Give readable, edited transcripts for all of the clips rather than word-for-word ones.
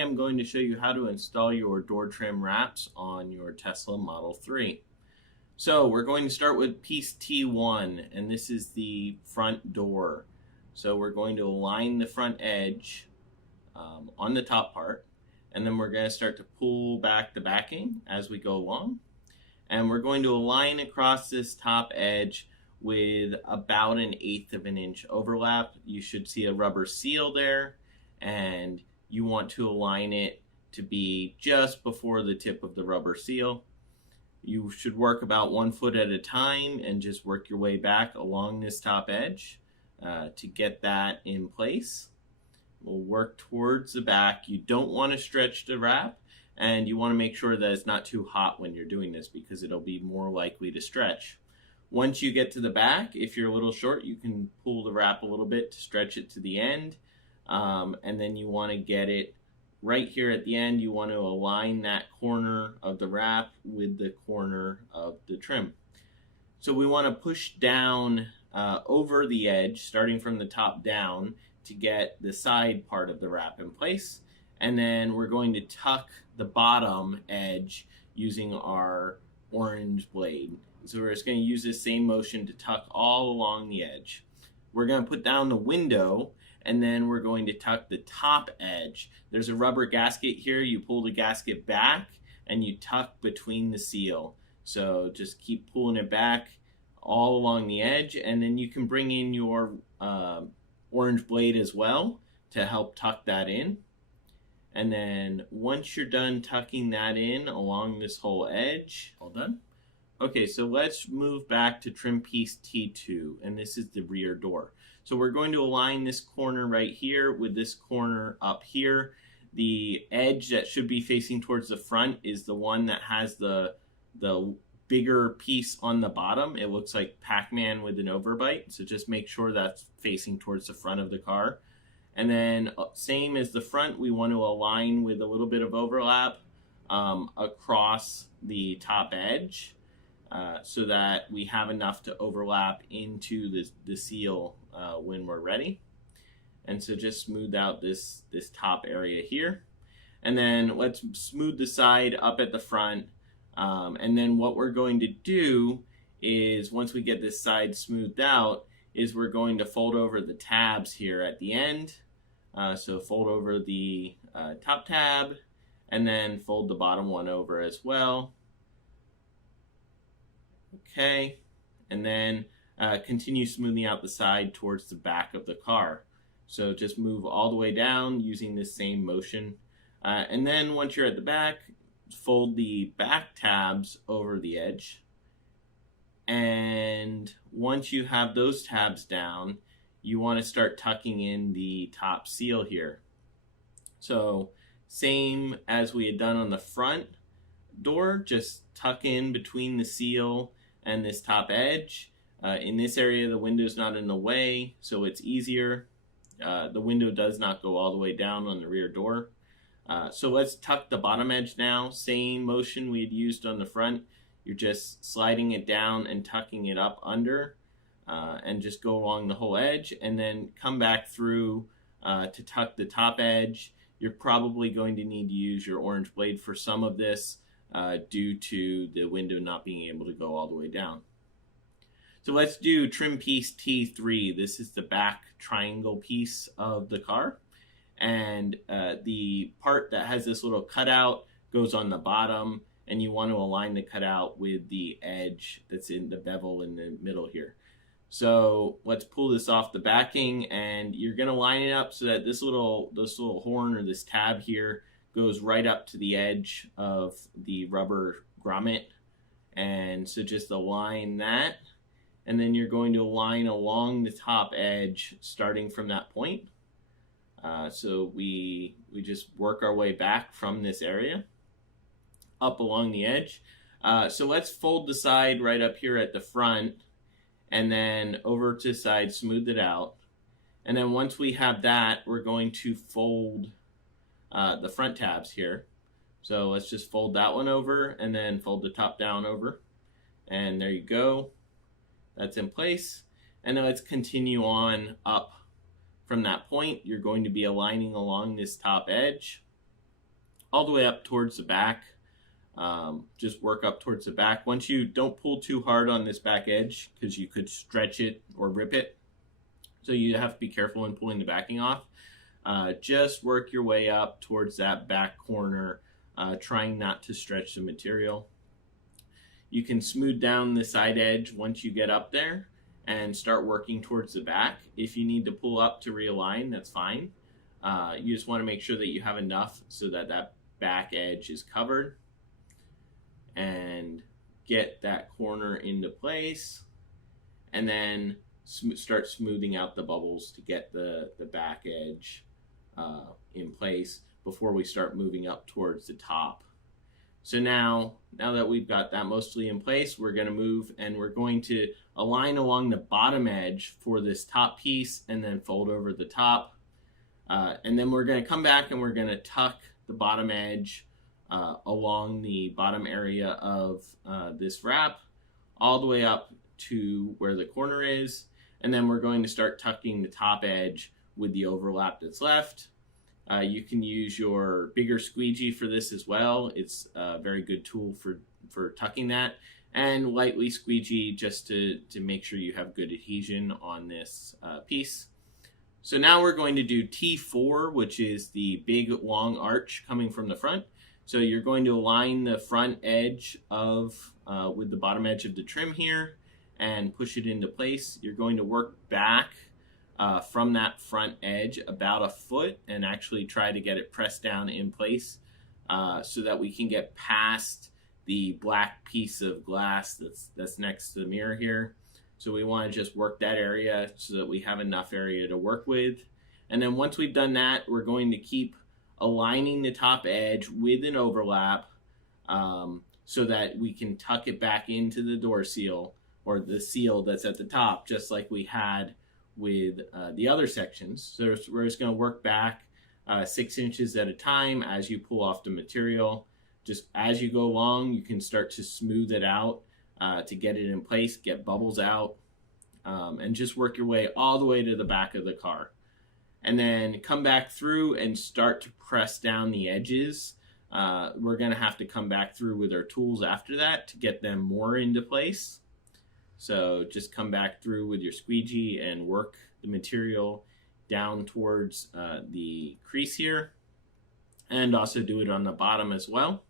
today I'm going to show you how to install your door trim wraps on your Tesla Model 3. So we're going to start with piece T1, and this is the front door. So we're going to align the front edge on the top part, and then we're going to start to pull back the backing as we go along. And we're going to align across this top edge with about 1/8 of an inch overlap. You should see a rubber seal there, and you want to align it to be just before the tip of the rubber seal. You should work about 1 foot at a time and just work your way back along this top edge to get that in place. We'll work towards the back. You don't want to stretch the wrap, and you want to make sure that it's not too hot when you're doing this because it'll be more likely to stretch. Once you get to the back, if you're a little short, you can pull the wrap a little bit to stretch it to the end. And then you want to get it right here at the end. You want to align that corner of the wrap with the corner of the trim. So we want to push down over the edge, starting from the top down, to get the side part of the wrap in place. And then we're going to tuck the bottom edge using our orange blade. So we're just going to use this same motion to tuck all along the edge. We're going to put down the window, and then we're going to tuck the top edge. There's a rubber gasket here. You pull the gasket back and you tuck between the seal. So just keep pulling it back all along the edge, and then you can bring in your orange blade as well to help tuck that in. And then once you're done tucking that in along this whole edge, all done. Okay, so let's move back to trim piece T2, and this is the rear door. So we're going to align this corner right here with this corner up here. The edge that should be facing towards the front is the one that has the bigger piece on the bottom. It looks like Pac-Man with an overbite, so just make sure that's facing towards the front of the car. And then same as the front, we want to align with a little bit of overlap across the top edge. So that we have enough to overlap into the seal when we're ready. And so just smooth out this top area here. And then let's smooth the side up at the front. And then what we're going to do is, once we get this side smoothed out, is we're going to fold over the tabs here at the end. So fold over the top tab, and then fold the bottom one over as well. Okay, and then continue smoothing out the side towards the back of the car. So just move all the way down using this same motion. And then once you're at the back, fold the back tabs over the edge. And once you have those tabs down, you want to start tucking in the top seal here. So same as we had done on the front door, just tuck in between the seal and this top edge. In this area, the window's not in the way, so it's easier. The window does not go all the way down on the rear door. So let's tuck the bottom edge now. Same motion we had used on the front. You're just sliding it down and tucking it up under, and just go along the whole edge, and then come back through to tuck the top edge. You're probably going to need to use your orange blade for some of this, due to the window not being able to go all the way down. So let's do trim piece T3. This is the back triangle piece of the car. And the part that has this little cutout goes on the bottom, and you want to align the cutout with the edge that's in the bevel in the middle here. So let's pull this off the backing, and you're going to line it up so that this little horn, or this tab here, goes right up to the edge of the rubber grommet. And so just align that, and then you're going to align along the top edge starting from that point. So we just work our way back from this area up along the edge. So let's fold the side right up here at the front, and then over to the side, smooth it out. And then once we have that, we're going to fold the front tabs here. So let's just fold that one over, and then fold the top down over. And there you go. That's in place. And then let's continue on up from that point. You're going to be aligning along this top edge. all the way up towards the back. Just work up towards the back. Once you don't pull too hard on this back edge, because you could stretch it or rip it. So you have to be careful when pulling the backing off. Just work your way up towards that back corner, trying not to stretch the material. You can smooth down the side edge once you get up there and start working towards the back. If you need to pull up to realign, that's fine. You just want to make sure that you have enough so that that back edge is covered, and get that corner into place, and then start smoothing out the bubbles to get the back edge in place before we start moving up towards the top. So now that we've got that mostly in place, we're going to move and we're going to align along the bottom edge for this top piece and then fold over the top. And then we're going to come back and we're going to tuck the bottom edge along the bottom area of this wrap all the way up to where the corner is. And then we're going to start tucking the top edge with the overlap that's left. You can use your bigger squeegee for this as well. It's a very good tool for tucking that, and lightly squeegee just to make sure you have good adhesion on this piece. So now we're going to do T4, which is the big long arch coming from the front. So you're going to align the front edge of with the bottom edge of the trim here and push it into place. You're going to work back from that front edge about a foot and actually try to get it pressed down in place so that we can get past the black piece of glass that's next to the mirror here. So we want to just work that area so that we have enough area to work with. And then once we've done that, we're going to keep aligning the top edge with an overlap so that we can tuck it back into the door seal or the seal that's at the top, just like we had with the other sections. So we're just going to work back 6 inches at a time as you pull off the material. Just as you go along, you can start to smooth it out to get it in place, get bubbles out, and just work your way all the way to the back of the car. And then come back through and start to press down the edges. We're going to have to come back through with our tools after that to get them more into place. So just come back through with your squeegee and work the material down towards the crease here, and also do it on the bottom as well.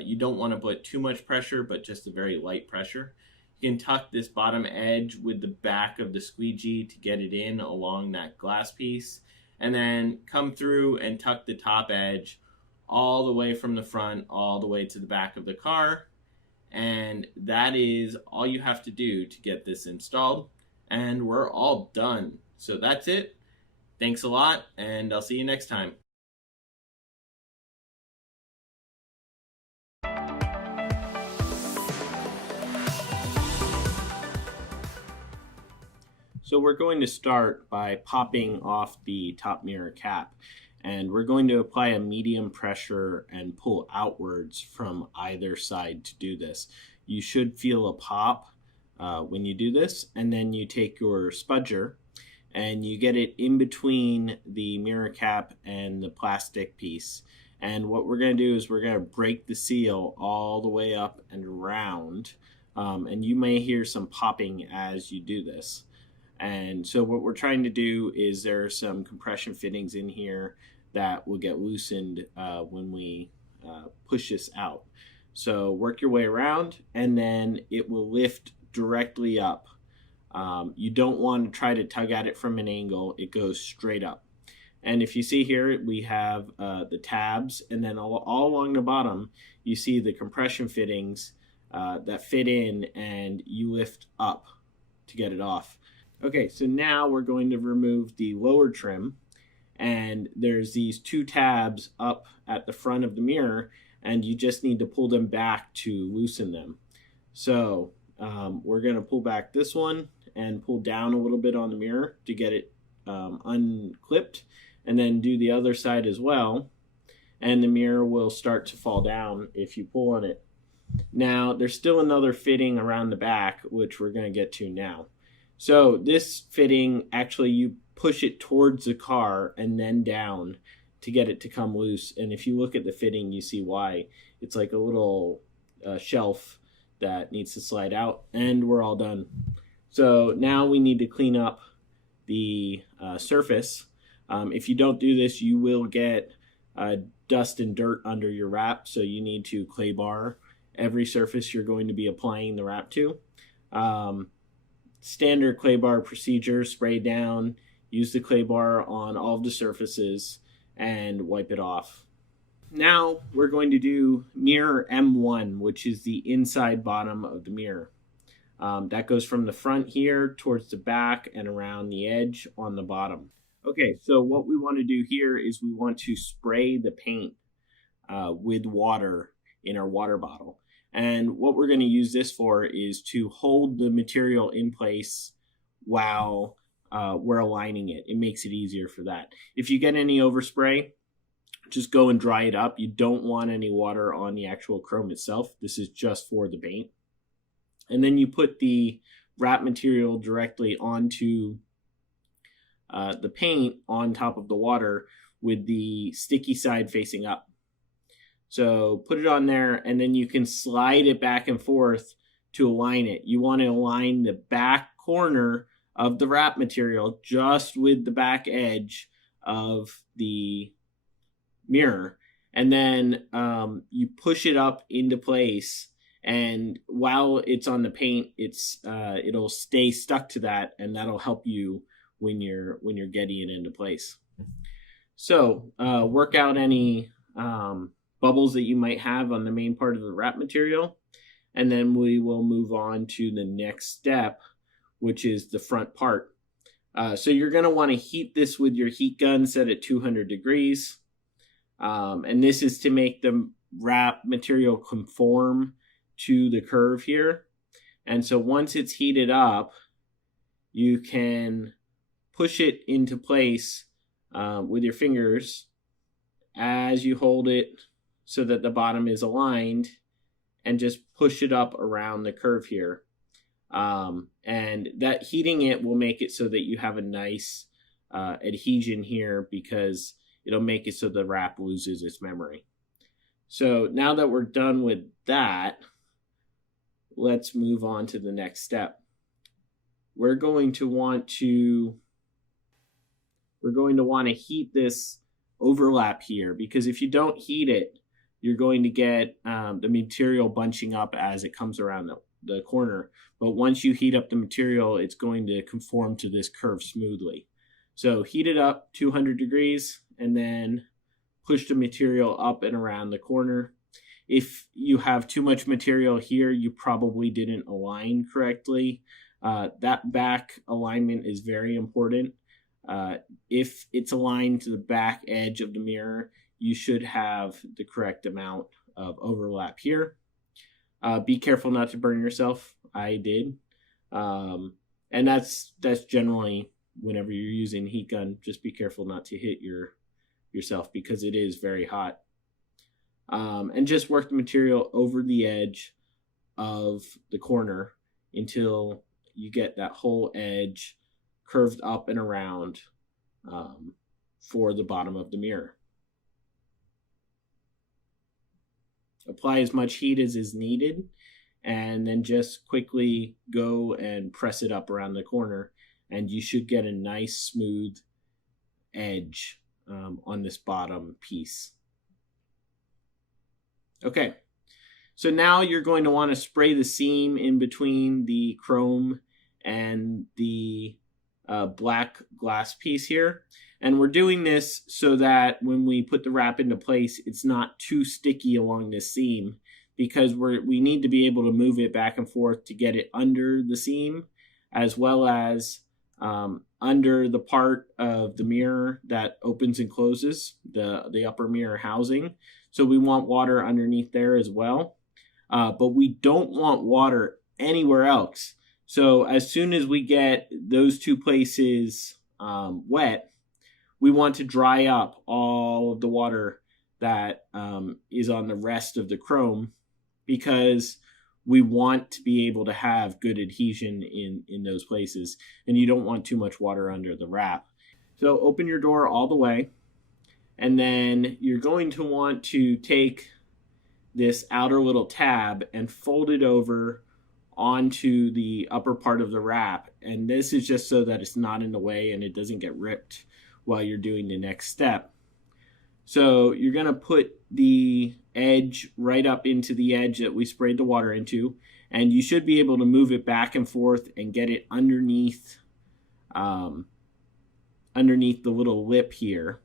You don't want to put too much pressure, but just a very light pressure. You can tuck this bottom edge with the back of the squeegee to get it in along that glass piece, and then come through and tuck the top edge all the way from the front all the way to the back of the car. And that is all you have to do to get this installed, and we're all done. So that's it. Thanks a lot, and I'll see you next time. So we're going to start by popping off the top mirror cap, and we're going to apply a medium pressure and pull outwards from either side to do this. You should feel a pop when you do this, and then you take your spudger and you get it in between the mirror cap and the plastic piece. And what we're going to do is we're going to break the seal all the way up and around, and you may hear some popping as you do this. And so what we're trying to do is there are some compression fittings in here that will get loosened when we push this out. So work your way around, and then it will lift directly up. You don't want to try to tug at it from an angle. It goes straight up. And if you see here, we have the tabs, and then all along the bottom, you see the compression fittings that fit in, and you lift up to get it off. Okay, so now we're going to remove the lower trim, and there's these 2 tabs up at the front of the mirror, and you just need to pull them back to loosen them. So we're going to pull back this one and pull down a little bit on the mirror to get it unclipped, and then do the other side as well, and the mirror will start to fall down if you pull on it. Now there's still another fitting around the back, which we're going to get to now. So this fitting, actually you push it towards the car and then down to get it to come loose. And if you look at the fitting, you see why. It's like a little shelf that needs to slide out, and we're all done. So now we need to clean up the surface. If you don't do this, you will get dust and dirt under your wrap, so you need to clay bar every surface you're going to be applying the wrap to. Standard clay bar procedure: spray down, use the clay bar on all of the surfaces, and wipe it off. Now we're going to do mirror M1, which is the inside bottom of the mirror. That goes from the front here towards the back and around the edge on the bottom. Okay, so what we want to do here is we want to spray the paint with water in our water bottle. And what we're going to use this for is to hold the material in place while we're aligning it. It makes it easier for that. If you get any overspray, just go and dry it up. You don't want any water on the actual chrome itself. This is just for the paint. And then you put the wrap material directly onto the paint on top of the water with the sticky side facing up. So put it on there, and then you can slide it back and forth to align it. You want to align the back corner of the wrap material just with the back edge of the mirror, and then you push it up into place, and while it's on the paint, it'll stay stuck to that, and that'll help you when you're getting it into place. So work out any bubbles that you might have on the main part of the wrap material, and then we will move on to the next step, which is the front part. So you're going to want to heat this with your heat gun set at 200 degrees. And this is to make the wrap material conform to the curve here. And so once it's heated up, you can push it into place with your fingers as you hold it so that the bottom is aligned, and just push it up around the curve here. And that heating it will make it so that you have a nice adhesion here, because it'll make it so the wrap loses its memory. So now that we're done with that, let's move on to the next step. We're going to want to heat this overlap here, because if you don't heat it, you're going to get the material bunching up as it comes around the corner. But once you heat up the material, it's going to conform to this curve smoothly. So heat it up 200 degrees, and then push the material up and around the corner. If you have too much material here, you probably didn't align correctly. That back alignment is very important. If it's aligned to the back edge of the mirror, you should have the correct amount of overlap here. Be careful not to burn yourself. I did. And that's generally whenever you're using a heat gun, just be careful not to hit yourself, because it is very hot. And just work the material over the edge of the corner until you get that whole edge curved up and around for the bottom of the mirror. Apply as much heat as is needed, and then just quickly go and press it up around the corner, and you should get a nice smooth edge on this bottom piece. Okay, so now you're going to want to spray the seam in between the chrome and the black glass piece here. And we're doing this so that when we put the wrap into place, it's not too sticky along this seam, because we need to be able to move it back and forth to get it under the seam, as well as under the part of the mirror that opens and closes, the upper mirror housing. So we want water underneath there as well. But we don't want water anywhere else. So as soon as we get those two places wet, we want to dry up all of the water that is on the rest of the chrome, because we want to be able to have good adhesion in those places, and you don't want too much water under the wrap. So open your door all the way, And then you're going to want to take this outer little tab and fold it over onto the upper part of the wrap. And this is just so that it's not in the way and it doesn't get ripped while you're doing the next step. So you're going to put the edge right up into the edge that we sprayed the water into, and you should be able to move it back and forth and get it underneath underneath the little lip here.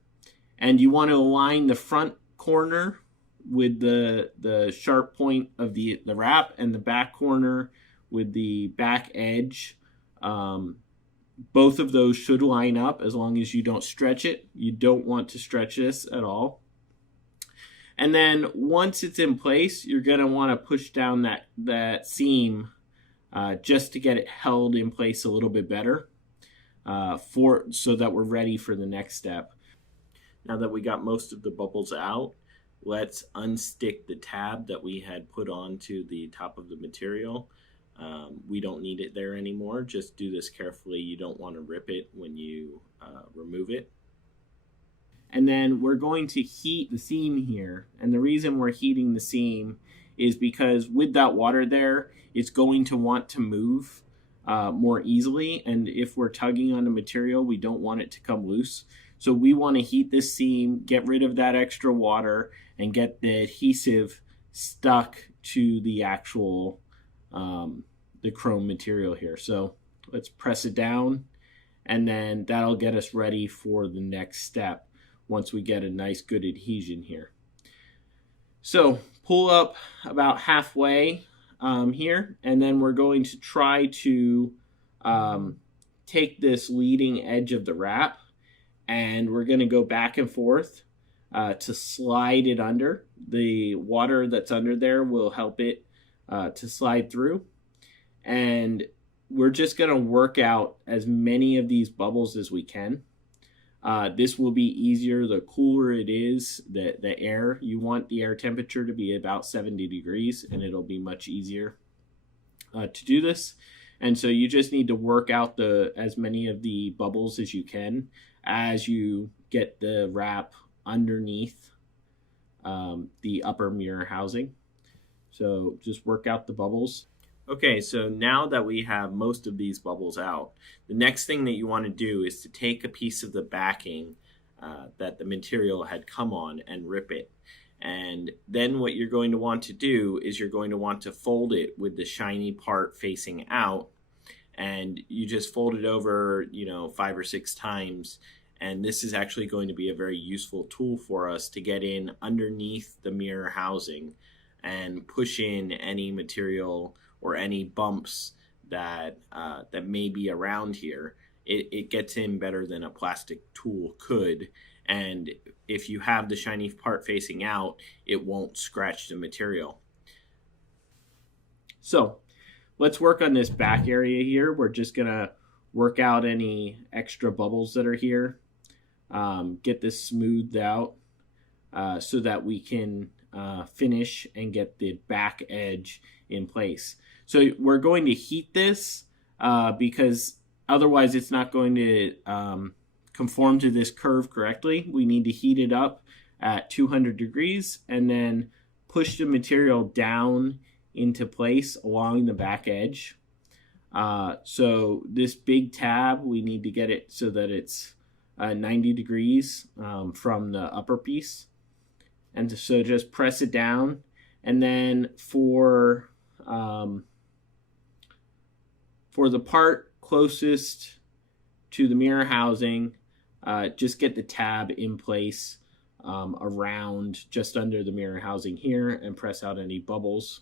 And you want to align the front corner with the sharp point of the wrap and the back corner with the back edge. Both of those should line up as long as you don't stretch it. You don't want to stretch this at all. And then once it's in place, you're going to want to push down that seam just to get it held in place a little bit better so that we're ready for the next step. Now that we got most of the bubbles out, let's unstick the tab that we had put onto the top of the material. We don't need it there anymore. Just do this carefully. You don't want to rip it when you remove it. And then we're going to heat the seam here. And the reason we're heating the seam is because with that water there, it's going to want to move more easily. And if we're tugging on the material, we don't want it to come loose. So we want to heat this seam, get rid of that extra water, and get the adhesive stuck to the actual the chrome material here. So let's press it down, and then that'll get us ready for the next step once we get a nice good adhesion here. So pull up about halfway here, and then we're going to try to take this leading edge of the wrap, and we're going to go back and forth to slide it under. The water that's under there will help it to slide through. And we're just going to work out as many of these bubbles as we can. This will be easier the cooler it is, the air. You want the air temperature to be about 70 degrees, and it'll be much easier to do this. And so you just need to work out as many of the bubbles as you can as you get the wrap underneath the upper mirror housing. So just work out the bubbles. Okay, so now that we have most of these bubbles out, the next thing that you want to do is to take a piece of the backing that the material had come on and rip it. And then what you're going to want to do is you're going to want to fold it with the shiny part facing out. And you just fold it over, 5 or 6 times. And this is actually going to be a very useful tool for us to get in underneath the mirror housing and push in any material or any bumps that may be around here. It gets in better than a plastic tool could. And if you have the shiny part facing out, it won't scratch the material. So let's work on this back area here. We're just going to work out any extra bubbles that are here. Get this smoothed out so that we can finish and get the back edge in place. So we're going to heat this because otherwise it's not going to conform to this curve correctly. We need to heat it up at 200 degrees and then push the material down into place along the back edge. So this big tab, we need to get it so that it's 90 degrees from the upper piece. And so just press it down. And then for the part closest to the mirror housing, just get the tab in place around just under the mirror housing here and press out any bubbles.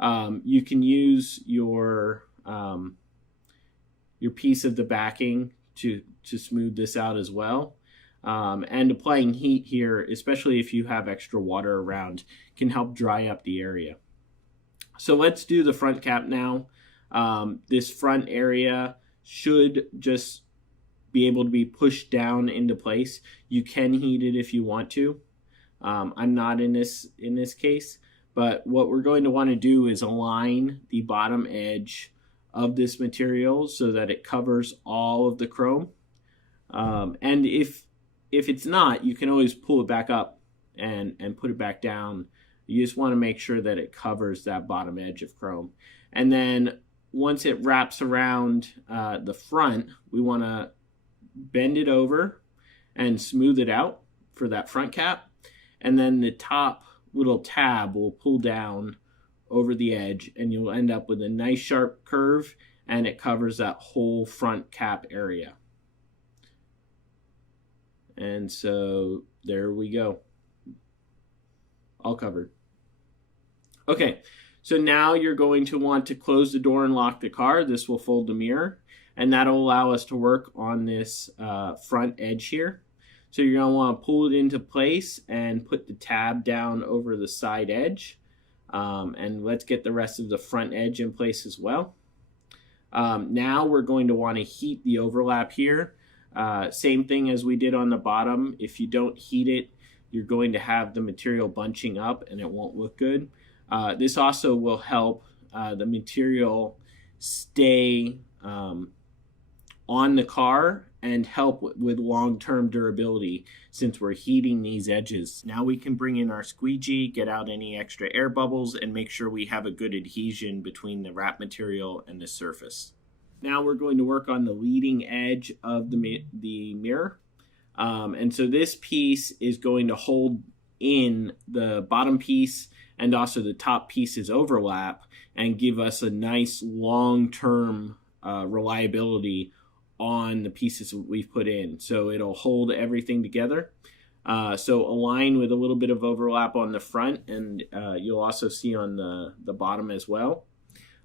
You can use your piece of the backing to smooth this out as well. And applying heat here, especially if you have extra water around, can help dry up the area. So let's do the front cap now. This front area should just be able to be pushed down into place. You can heat it if you want to. I'm not in this case, but what we're going to want to do is align the bottom edge of this material so that it covers all of the chrome. And if if it's not, you can always pull it back up and put it back down. You just want to make sure that it covers that bottom edge of chrome. And then once it wraps around the front, we want to bend it over and smooth it out for that front cap. And then the top little tab will pull down over the edge, and you'll end up with a nice sharp curve, and it covers that whole front cap area. And so there we go. All covered. Okay, so now you're going to want to close the door and lock the car. This will fold the mirror, and that'll allow us to work on this front edge here. So you're going to want to pull it into place and put the tab down over the side edge. And let's get the rest of the front edge in place as well. Now we're going to want to heat the overlap here. Same thing as we did on the bottom. If you don't heat it, you're going to have the material bunching up and it won't look good. This also will help the material stay on the car and help with long-term durability since we're heating these edges. Now we can bring in our squeegee, get out any extra air bubbles, and make sure we have a good adhesion between the wrap material and the surface. Now we're going to work on the leading edge of the mirror. And so this piece is going to hold in the bottom piece and also the top pieces overlap and give us a nice long-term reliability on the pieces that we've put in. So it'll hold everything together. So align with a little bit of overlap on the front, and you'll also see on the bottom as well.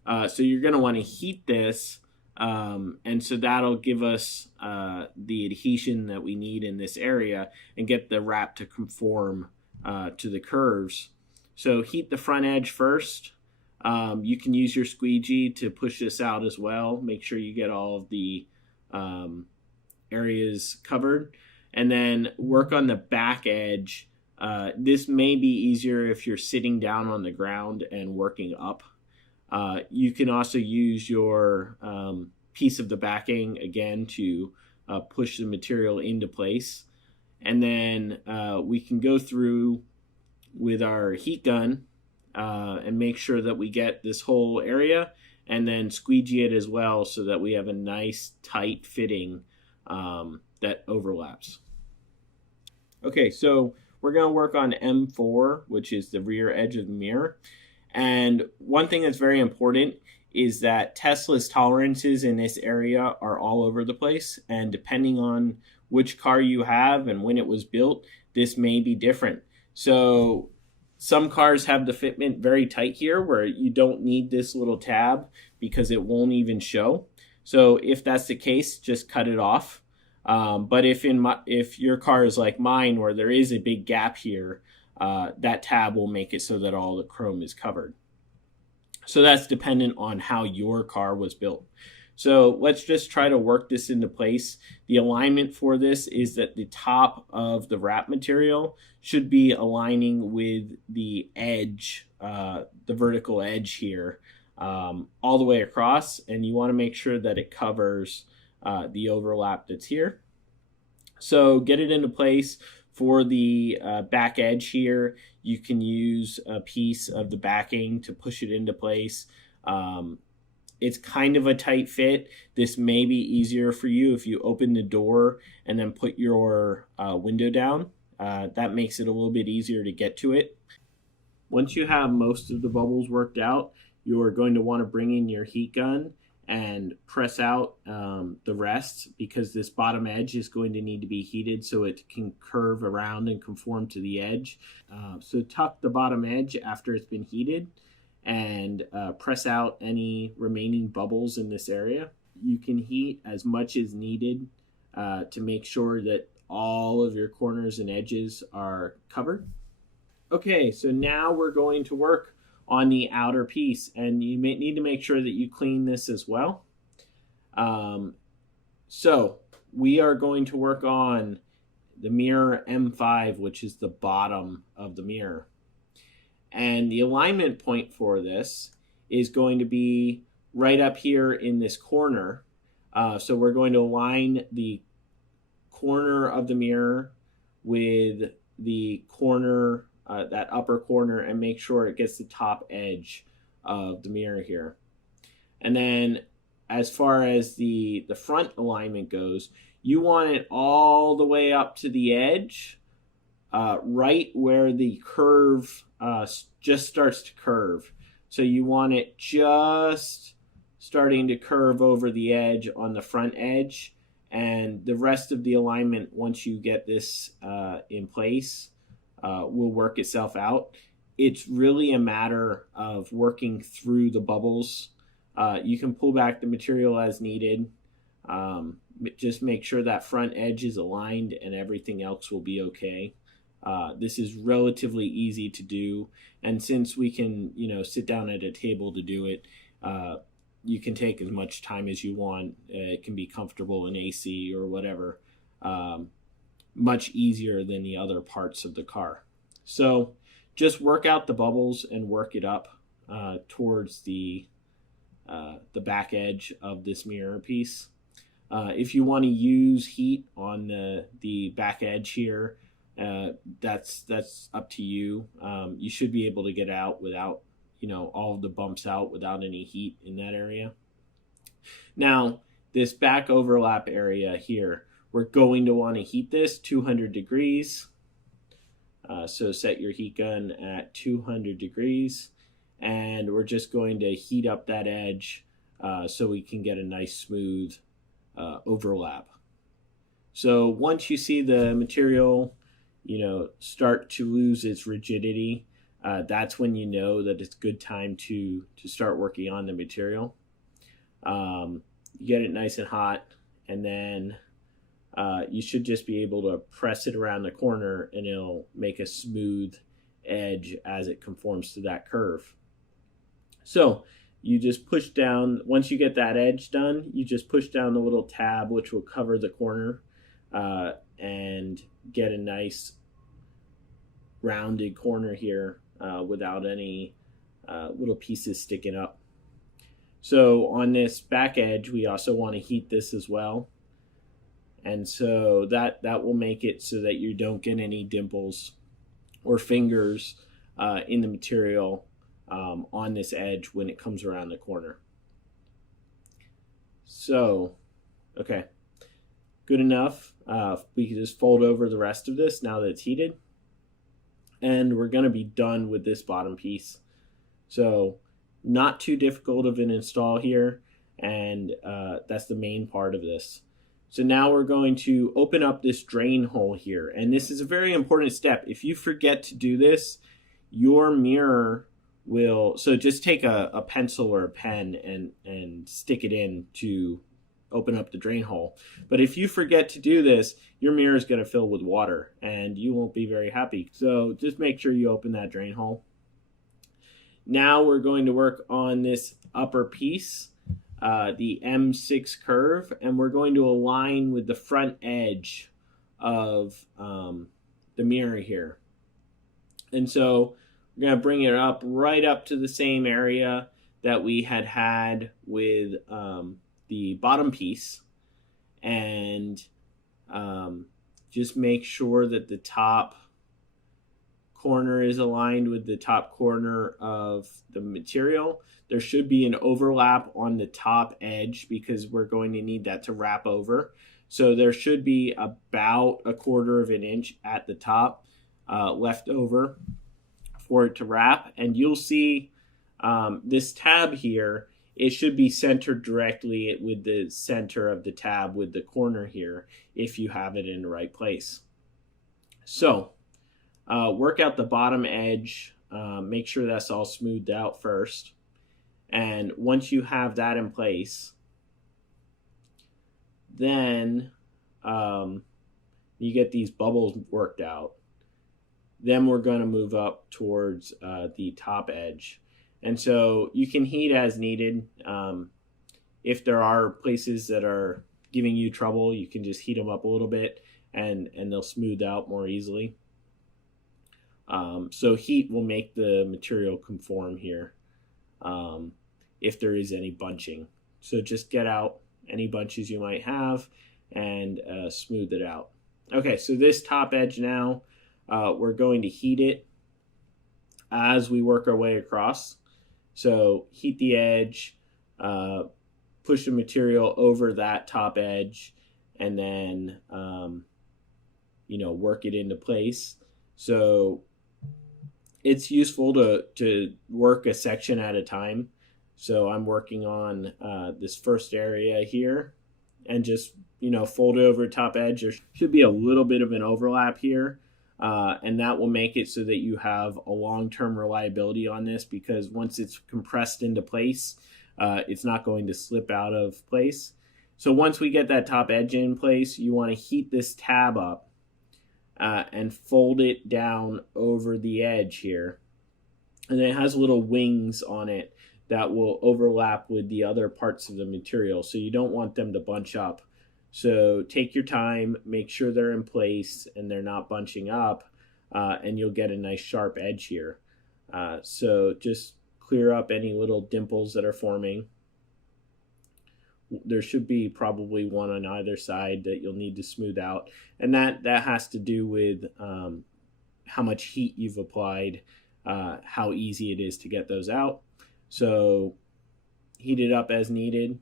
So you're going to want to heat this, and so that'll give us the adhesion that we need in this area and get the wrap to conform to the curves. So heat the front edge first. You can use your squeegee to push this out as well. Make sure you get all of the areas covered, and then work on the back edge. This may be easier if you're sitting down on the ground and working up. You can also use your piece of the backing again to push the material into place, and then we can go through with our heat gun and make sure that we get this whole area, and then squeegee it as well so that we have a nice tight fitting that overlaps. Okay, so we're going to work on M4, which is the rear edge of the mirror. And one thing that's very important is that Tesla's tolerances in this area are all over the place. And depending on which car you have and when it was built, this may be different. So some cars have the fitment very tight here where you don't need this little tab because it won't even show. So if that's the case, just cut it off. But if your car is like mine where there is a big gap here, that tab will make it so that all the chrome is covered. So that's dependent on how your car was built. So let's just try to work this into place. The alignment for this is that the top of the wrap material should be aligning with the edge, the vertical edge here, all the way across. And you want to make sure that it covers the overlap that's here. So get it into place. For the back edge here, you can use a piece of the backing to push it into place. It's kind of a tight fit. This may be easier for you if you open the door and then put your window down. That makes it a little bit easier to get to it. Once you have most of the bubbles worked out, you're going to want to bring in your heat gun and press out the rest, because this bottom edge is going to need to be heated so it can curve around and conform to the edge. So tuck the bottom edge after it's been heated and press out any remaining bubbles in this area. You can heat as much as needed to make sure that all of your corners and edges are covered. Okay, so now we're going to work on the outer piece, and you may need to make sure that you clean this as well. So we are going to work on the mirror M5, which is the bottom of the mirror. And the alignment point for this is going to be right up here in this corner. So we're going to align the corner of the mirror with the corner, that upper corner, and make sure it gets the top edge of the mirror here. And then as far as the front alignment goes, you want it all the way up to the edge, right where the curve just starts to curve. So you want it just starting to curve over the edge on the front edge, and the rest of the alignment, once you get this in place, will work itself out. It's really a matter of working through the bubbles. You can pull back the material as needed. Just make sure that front edge is aligned and everything else will be okay. This is relatively easy to do, and since we can, sit down at a table to do it, you can take as much time as you want. It can be comfortable in AC or whatever. Much easier than the other parts of the car. So just work out the bubbles and work it up towards the back edge of this mirror piece. If you want to use heat on the back edge here, that's up to you. You should be able to get out without, all of the bumps out without any heat in that area. Now, this back overlap area here, we're going to want to heat this 200 degrees. So set your heat gun at 200 degrees, and we're just going to heat up that edge so we can get a nice smooth overlap. So once you see the material, start to lose its rigidity, that's when you know that it's good time to start working on the material. You get it nice and hot, and then you should just be able to press it around the corner and it'll make a smooth edge as it conforms to that curve. So you just push down, once you get that edge done, you just push down the little tab which will cover the corner and get a nice rounded corner here without any little pieces sticking up. So on this back edge, we also want to heat this as well. And so that will make it so that you don't get any dimples or fingers in the material on this edge when it comes around the corner. So, okay, good enough. We can just fold over the rest of this now that it's heated. And we're going to be done with this bottom piece. So not too difficult of an install here, and that's the main part of this. So now we're going to open up this drain hole here, and this is a very important step. If you forget to do this, your mirror will, so just take a pencil or a pen and stick it in to open up the drain hole. But if you forget to do this, your mirror is going to fill with water and you won't be very happy. So just make sure you open that drain hole. Now we're going to work on this upper piece, the M6 curve, and we're going to align with the front edge of the mirror here. And so we're going to bring it up right up to the same area that we had with the bottom piece, and just make sure that the top corner is aligned with the top corner of the material. There should be an overlap on the top edge because we're going to need that to wrap over. So there should be about 1/4 of an inch at the top left over for it to wrap. And you'll see this tab here, it should be centered directly with the center of the tab with the corner here if you have it in the right place. So work out the bottom edge, make sure that's all smoothed out first. And once you have that in place, then you get these bubbles worked out. Then we're going to move up towards the top edge. And so you can heat as needed. If there are places that are giving you trouble, you can just heat them up a little bit and they'll smooth out more easily. So heat will make the material conform here if there is any bunching. So just get out any bunches you might have and smooth it out. Okay, so this top edge now, we're going to heat it as we work our way across. So heat the edge, push the material over that top edge, and then work it into place. So it's useful to work a section at a time. So I'm working on this first area here, and just fold it over top edge. There should be a little bit of an overlap here, and that will make it so that you have a long-term reliability on this, because once it's compressed into place, it's not going to slip out of place. So once we get that top edge in place, you want to heat this tab up and fold it down over the edge here. And it has little wings on it that will overlap with the other parts of the material, so you don't want them to bunch up. So take your time, make sure they're in place and they're not bunching up, and you'll get a nice sharp edge here. So just clear up any little dimples that are forming. There should be probably one on either side that you'll need to smooth out, and that has to do with how much heat you've applied, how easy it is to get those out. So heat it up as needed,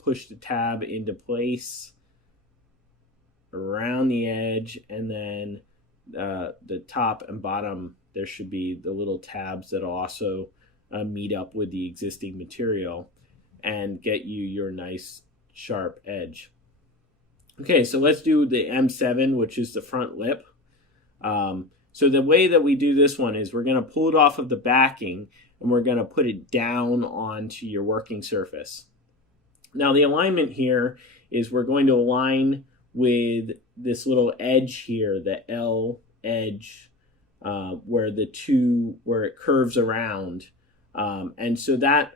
push the tab into place around the edge, and then the top and bottom, there should be the little tabs that will also meet up with the existing material and get you your nice sharp edge. Okay, so let's do the M7, which is the front lip. So the way that we do this one is we're going to pull it off of the backing, and we're going to put it down onto your working surface. Now the alignment here is we're going to align with this little edge here, the L edge, where it curves around. And so that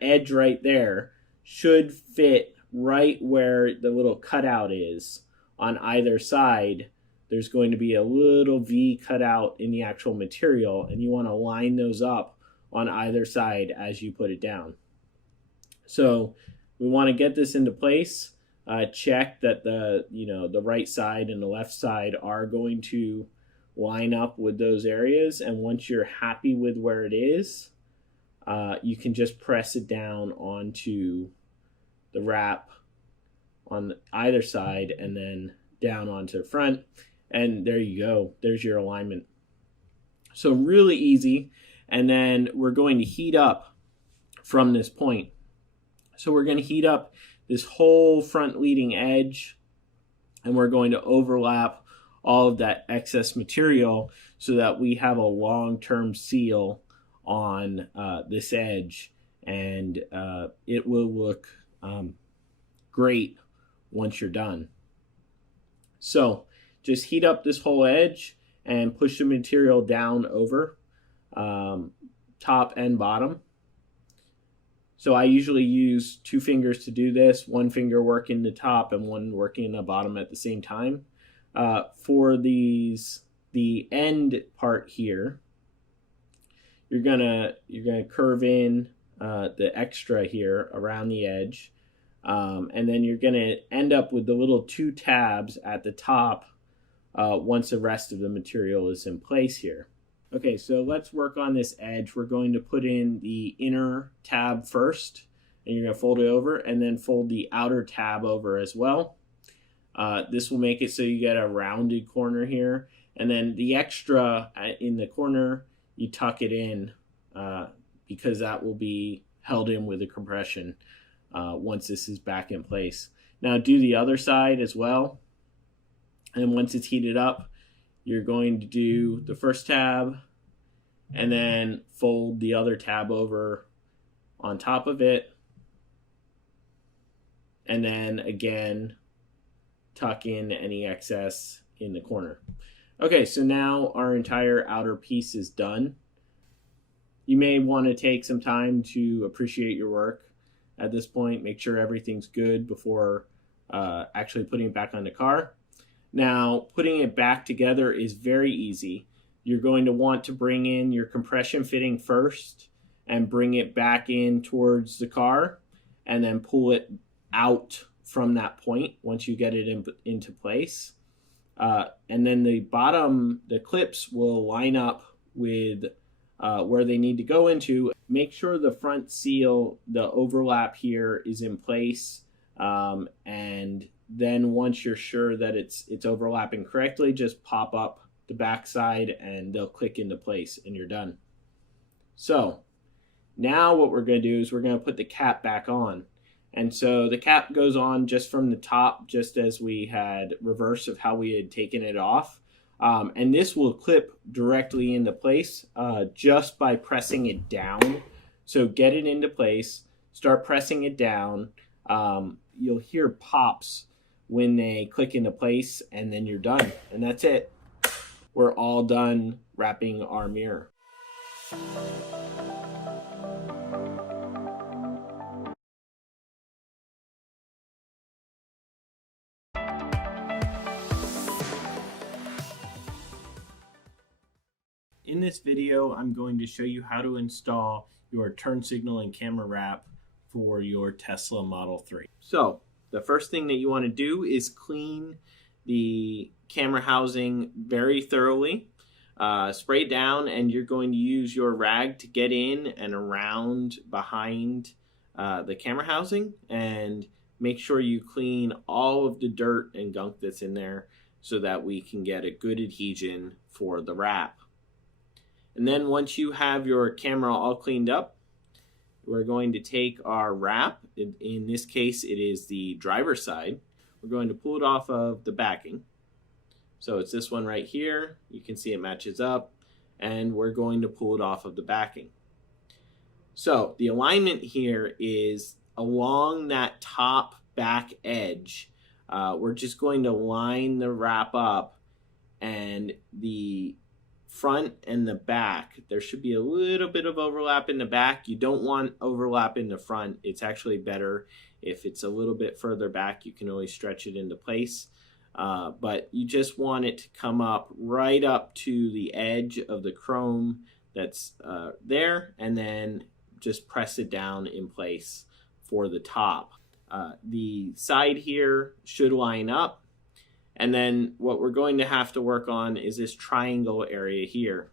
edge right there should fit right where the little cutout is on either side. There's going to be a little V cutout in the actual material, and you want to line those up on either side as you put it down. So we want to get this into place. Check that the right side and the left side are going to line up with those areas, and once you're happy with where it is, you can just press it down onto the wrap on either side and then down onto the front, and there you go. There's your alignment. So really easy. And then we're going to heat up from this point. So we're going to heat up this whole front leading edge, and we're going to overlap all of that excess material so that we have a long-term seal on this edge, and it will look great once you're done. So just heat up this whole edge and push the material down over top and bottom. So I usually use 2 fingers to do this, 1 finger working the top and 1 working the bottom at the same time. For the end part here, you're gonna curve in the extra here around the edge, and then you're gonna end up with the little 2 tabs at the top once the rest of the material is in place here. Okay, so let's work on this edge. We're going to put in the inner tab first, and you're going to fold it over, and then fold the outer tab over as well. This will make it so you get a rounded corner here, and then the extra in the corner, you tuck it in because that will be held in with the compression once this is back in place. Now do the other side as well, and once it's heated up, you're going to do the first tab and then fold the other tab over on top of it, and then again tuck in any excess in the corner. Okay, so now our entire outer piece is done. You may want to take some time to appreciate your work at this point, make sure everything's good before actually putting it back on the car. Now, putting it back together is very easy. You're going to want to bring in your compression fitting first and bring it back in towards the car, and then pull it out from that point once you get it into place. And then the clips will line up with where they need to go into. Make sure the front seal, the overlap here is in place. And then once you're sure that it's overlapping correctly, just pop up the back side and they'll click into place and you're done. So now what we're going to do is we're going to put the cap back on. And so the cap goes on just from the top, just as we had reverse of how we had taken it off. And this will clip directly into place just by pressing it down. So get it into place, start pressing it down. You'll hear pops when they click into place, and then you're done. And that's it. We're all done wrapping our mirror. In this video, I'm going to show you how to install your turn signal and camera wrap for your Tesla Model 3. So the first thing that you want to do is clean the camera housing very thoroughly. Spray it down, and you're going to use your rag to get in and around behind the camera housing, and make sure you clean all of the dirt and gunk that's in there so that we can get a good adhesion for the wrap. And then once you have your camera all cleaned up, we're going to take our wrap. In this case, it is the driver's side. We're going to pull it off of the backing. So it's this one right here. You can see it matches up. And we're going to pull it off of the backing. So the alignment here is along that top back edge. We're just going to line the wrap up, and the front and the back, there should be a little bit of overlap in the back. You don't want overlap in the front. It's actually better if it's a little bit further back. You can always stretch it into place, but you just want it to come up right up to the edge of the chrome that's there, and then just press it down in place for the top. The side here should line up. And then what we're going to have to work on is this triangle area here.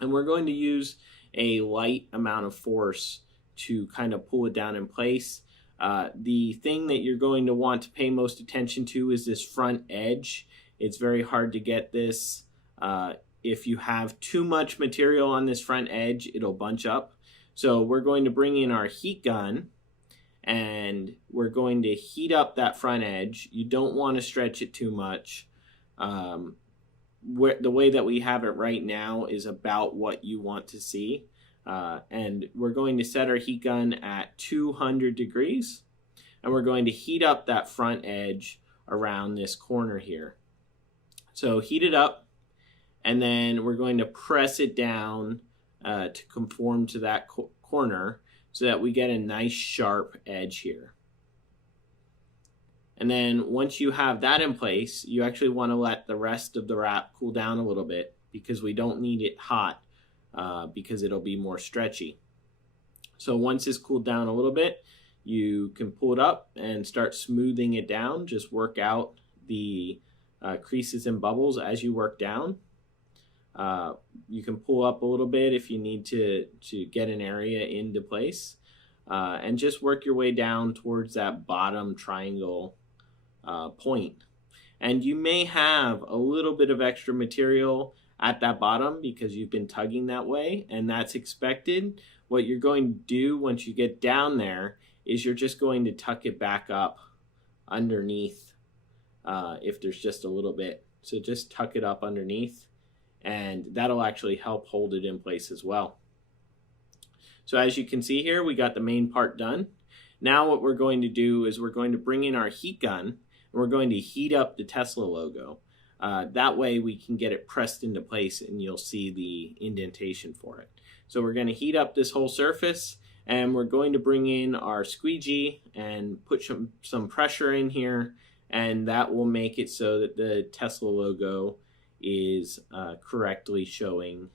And we're going to use a light amount of force to kind of pull it down in place. The thing that you're going to want to pay most attention to is this front edge. It's very hard to get this. If you have too much material on this front edge, it'll bunch up. So we're going to bring in our heat gun, and we're going to heat up that front edge. You don't want to stretch it too much. The way that we have it right now is about what you want to see. And we're going to set our heat gun at 200 degrees. And we're going to heat up that front edge around this corner here. So heat it up, and then we're going to press it down to conform to that corner, so that we get a nice sharp edge here. And then once you have that in place, you actually want to let the rest of the wrap cool down a little bit, because we don't need it hot because it'll be more stretchy. So once it's cooled down a little bit, you can pull it up and start smoothing it down. Just work out the creases and bubbles as you work down. You can pull up a little bit if you need to get an area into place, and just work your way down towards that bottom triangle point. And you may have a little bit of extra material at that bottom because you've been tugging that way, and that's expected. What you're going to do once you get down there is you're just going to tuck it back up underneath if there's just a little bit. So just tuck it up underneath, and that'll actually help hold it in place as well. So as you can see here, we got the main part done. Now what we're going to do is we're going to bring in our heat gun, and we're going to heat up the Tesla logo. That way we can get it pressed into place, and you'll see the indentation for it. So we're going to heat up this whole surface, and we're going to bring in our squeegee and put some pressure in here, and that will make it so that the Tesla logo is correctly showing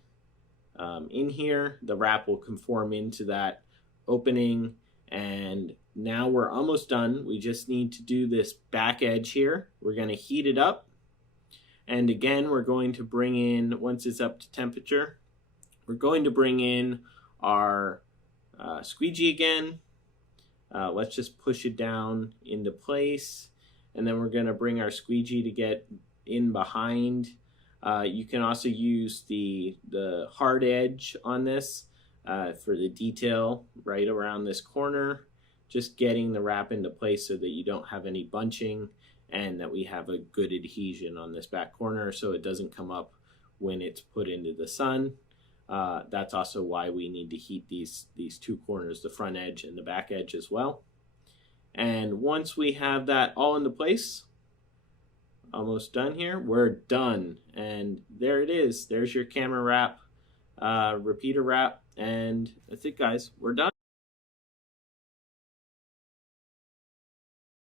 in here. The wrap will conform into that opening, and now we're almost done. We just need to do this back edge here. We're going to heat it up, And again, we're going to bring in, once it's up to temperature, we're going to bring in our squeegee again. Let's just push it down into place. And then we're going to bring our squeegee to get in behind. You can also use the hard edge on this for the detail right around this corner, just getting the wrap into place so that you don't have any bunching and that we have a good adhesion on this back corner so it doesn't come up when it's put into the sun. That's also why we need to heat these two corners, the front edge and the back edge as well. And once we have that all into place, almost done here, we're done. And there it is. There's your camera wrap, repeater wrap, and that's it, guys. We're done.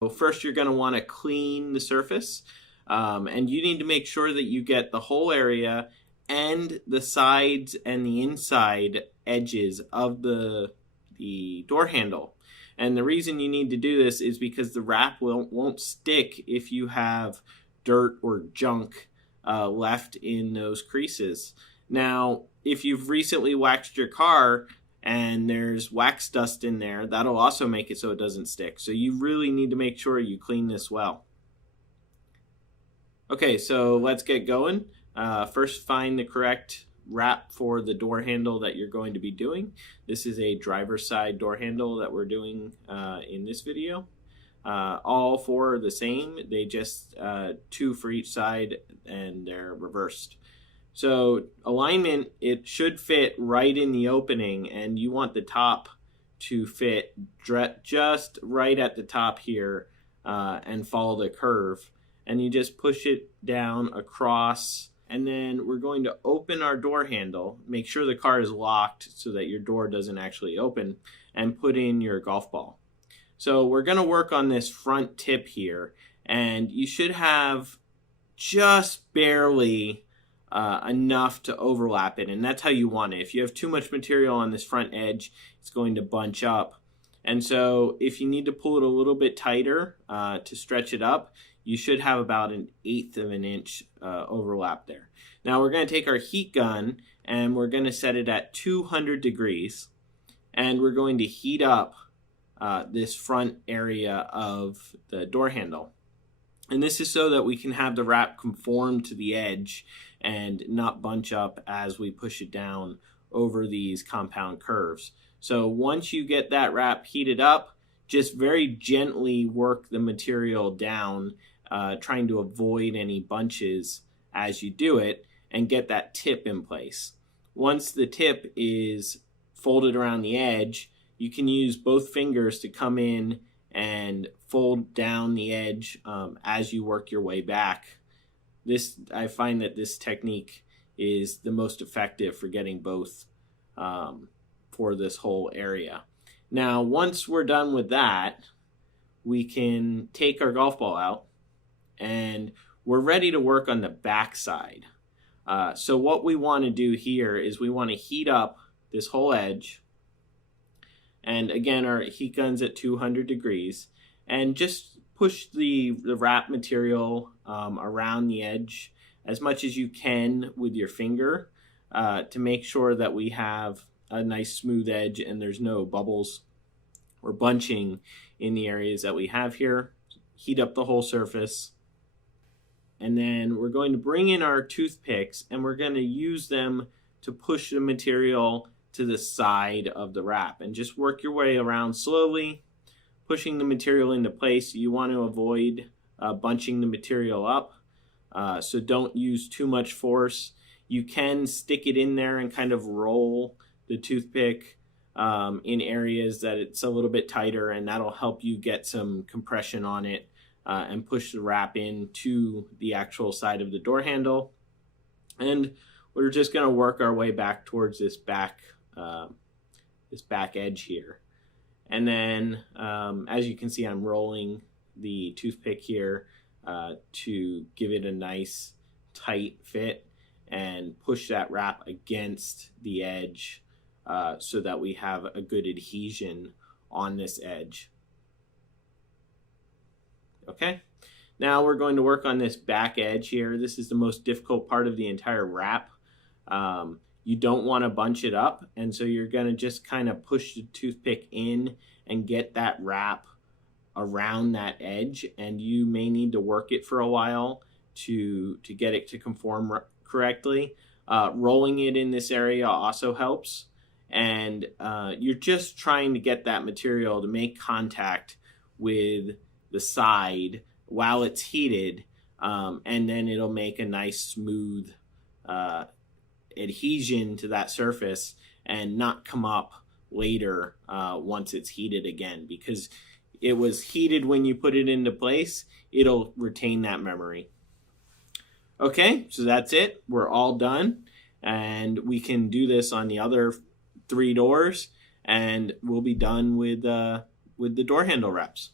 So first, you're going to want to clean the surface, and you need to make sure that you get the whole area and the sides and the inside edges of the door handle. And the reason you need to do this is because the wrap won't stick if you have dirt or junk left in those creases. Now, if you've recently waxed your car and there's wax dust in there, that'll also make it so it doesn't stick. So you really need to make sure you clean this well. Okay, so let's get going. First, find the correct wrap for the door handle that you're going to be doing. This is a driver's side door handle that we're doing in this video. All four are the same. They just two for each side and they're reversed. So alignment, it should fit right in the opening, and you want the top to fit just right at the top here and follow the curve. And you just push it down across, and then we're going to open our door handle, make sure the car is locked so that your door doesn't actually open, and put in your golf ball. So we're going to work on this front tip here, and you should have just barely enough to overlap it, and that's how you want it. If you have too much material on this front edge, it's going to bunch up. And so if you need to pull it a little bit tighter to stretch it up, you should have about 1/8 of an inch overlap there. Now we're going to take our heat gun and we're going to set it at 200 degrees, and we're going to heat up this front area of the door handle. And this is so that we can have the wrap conform to the edge and not bunch up as we push it down over these compound curves. So once you get that wrap heated up, just very gently work the material down, trying to avoid any bunches as you do it, and get that tip in place. Once the tip is folded around the edge, you can use both fingers to come in and fold down the edge as you work your way back. I find that this technique is the most effective for getting both for this whole area. Now, once we're done with that, we can take our golf ball out and we're ready to work on the back side. So what we want to do here is we want to heat up this whole edge. And again, our heat gun's at 200 degrees. And just push the wrap material around the edge as much as you can with your finger to make sure that we have a nice smooth edge and there's no bubbles or bunching in the areas that we have here. Heat up the whole surface. And then we're going to bring in our toothpicks and we're going to use them to push the material to the side of the wrap, and just work your way around slowly, pushing the material into place. You want to avoid bunching the material up, so don't use too much force. You can stick it in there and kind of roll the toothpick in areas that it's a little bit tighter, and that'll help you get some compression on it and push the wrap into the actual side of the door handle. And we're just going to work our way back towards this back edge here. And then as you can see, I'm rolling the toothpick here to give it a nice tight fit and push that wrap against the edge so that we have a good adhesion on this edge. Okay, Now we're going to work on this back edge here. This is the most difficult part of the entire wrap. You don't want to bunch it up, and so you're going to just kind of push the toothpick in and get that wrap around that edge, and you may need to work it for a while to get it to conform correctly. Rolling it in this area also helps, and you're just trying to get that material to make contact with the side while it's heated, and then it'll make a nice smooth adhesion to that surface and not come up later once it's heated again, because it was heated when you put it into place. It'll retain that memory. Okay, so that's it. We're all done, and we can do this on the other 3 doors, and we'll be done with the door handle wraps.